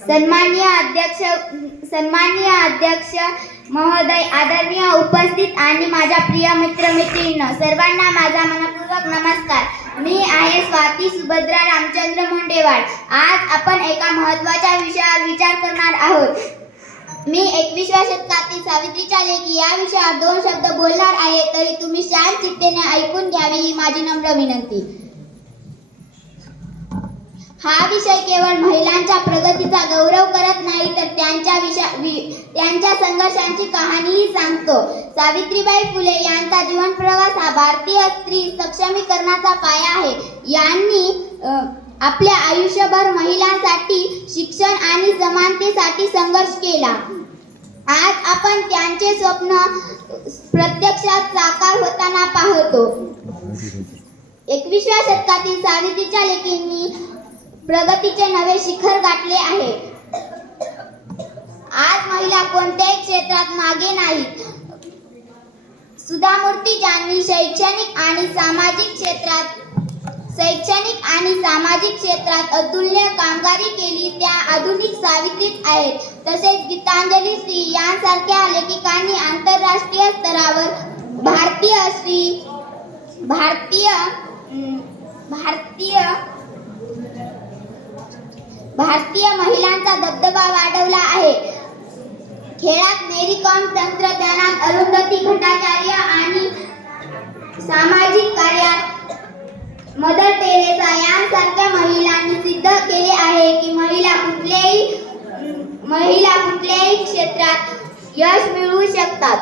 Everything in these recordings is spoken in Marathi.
सन्माननीय अध्यक्ष महोदय, आदरणीय उपस्थित आणि माझ्या प्रिय मित्रमैत्रिणींनो, सर्वांना माझा मनपूर्वक नमस्कार. मी आहे स्वाती सुभद्रा रामचंद्र मुंडेवाड. आज आपण एका महत्त्वाच्या विषयावर विचार करणार आहोत. मी 21व्या शतकातील सावित्रीच्या लेकी या विषयावर 2 शब्द बोलणार आहे, तरी तुम्ही शांत चित्तेने ऐकून घ्यावे ही माझी नम्र विनंती. हा विषय केवळ महिलांच्या प्रगतीचा गौरव करत नाही, तर त्यांच्या संघर्षांची कहाणीही सांगतो. सावित्रीबाई फुले यांचा जीवन प्रवास हा भारतीय स्त्री सक्षमीकरणाचा पाया आहे. यांनी आपल्या आयुष्यभर महिलांसाठी, शिक्षण आणि समानतेसाठी संघर्ष केला. आज आपण त्यांचे स्वप्न प्रत्यक्षात साकार होताना पाहतो. 21व्या शतकातील सावित्रीच्या लेकींनी प्रगतीचे नवे शिखर गाठले आहे. आज महिला कोणत्याही क्षेत्रात मागे नाहीत. सुधा मूर्ती ज्यांनी शैक्षणिक आणि सामाजिक क्षेत्रात अतुल्य कामगिरी केली, त्या आधुनिक सावित्रीच आहेत. तसेच गीतांजली श्री यांसारख्या लेखिकांनी आंतरराष्ट्रीय स्तरावर भारतीय महिलांचा दबदबा वाढवला आहे. खेळात मेरी कॉम, तंत्रज्ञानात अरुंधती भट्टाचार्य आणि सामाजिक कार्यात मदर टेरेसा यांसारख्या महिलांनी सिद्ध केले आहे की महिला कुठल्याही क्षेत्रात यश मिळवू शकतात.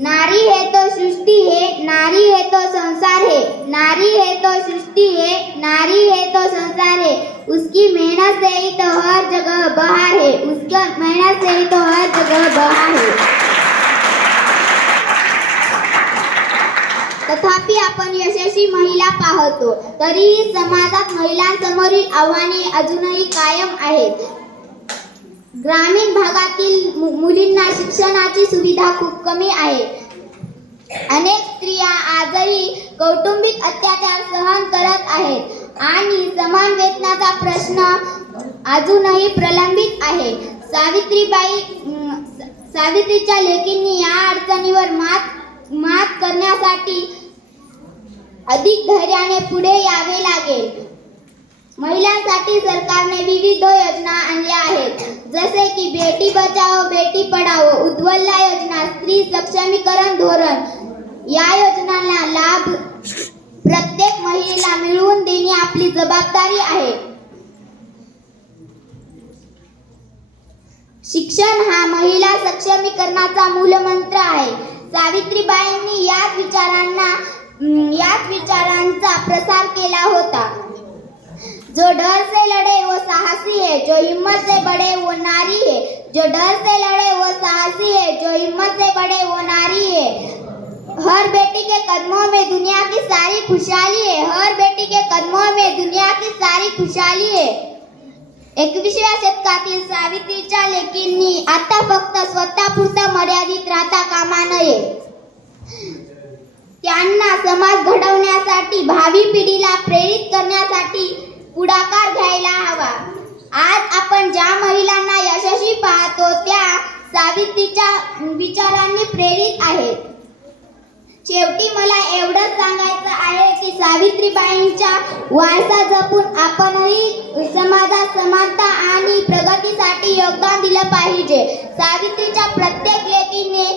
नारी है तो सृष्टि है, नारी है तो संसार है. नारी है तो सृष्टि है, नारी है तो संसार है. उसकी मेहनत से ही तो हर जगह बहार है. उसकी मेहनत से ही तो हर जगह बहार है. तथापि आपण यशस्वी महिला पाहतो, तरीही समाजात महिलांसमोरील आव्हाने अजूनही कायम आहेत. ग्रामीण भागातील मुलींना शिक्षणाची सुविधा खूप कमी आहे. अनेक स्त्रिया आजही कौटुंबिक अत्याचार सहन करत आहेत आणि समान वेतनाचा प्रश्न अजूनही प्रलंबित आहे. सावित्रीच्या लेकींनी या अडचणीवर मात करण्यासाठी अधिक धैर्याने पुढे यावे लागेल. महिलांसाठी सरकारने विविध योजना आणल्या आहेत, जसे की बेटी बचाओ बेटी पढाओ, उज्ज्वला योजना, स्त्री सक्षमीकरण धोरण. या योजनांना लाभ प्रत्येक महिलेला मिळवून देणे आपली जबाबदारी आहे. शिक्षण हा महिला सक्षमीकरणाचा मूलमंत्र आहे. सावित्रीबाईंनी याच विचारांचा प्रसार केला होता. जो डर से लड़े वो साहसी है, जो हिम्मत से बढ़े वो नारी है. जो डर से लड़े वो साहसी है, जो हिम्मत से बढ़े वो नारी है. हर बेटी के कदमों में दुनिया की सारी खुशहाली है. हर बेटी के कदमों में दुनिया की सारी खुशहाली है. 21व्या शतकातील सावित्रीच्या लेकींनी आता फक्त स्वतःपुरता मर्यादित राहता कामा नये. त्यांना समाज घडवण्यासाठी, भावी पिढीला प्रेरित करण्यासाठी पुढाकार घ्यायला हवा. आज आपण ज्या महिलांना यशस्वी पाहतो, त्या सावित्रीच्या विचारांनी प्रेरित आहेत. शेवटी मला एवढंच सांगायचं आहे की सावित्रीबाईंच्या वारसा जपून आपणही समाजात समानता आणि प्रगतीसाठी योगदान दिलं पाहिजे. सावित्रीच्या प्रत्येक लेकीने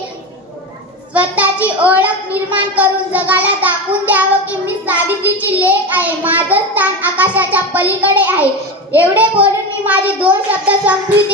स्वतःची ओळख निर्माण करून जगाला दाखवून द्यावं की मी सावित्रीची लेक आहे. माझं स्थान आकाशाच्या पलीकडे आहे. एवढे बोलून मी माझे 2 शब्द संपविते.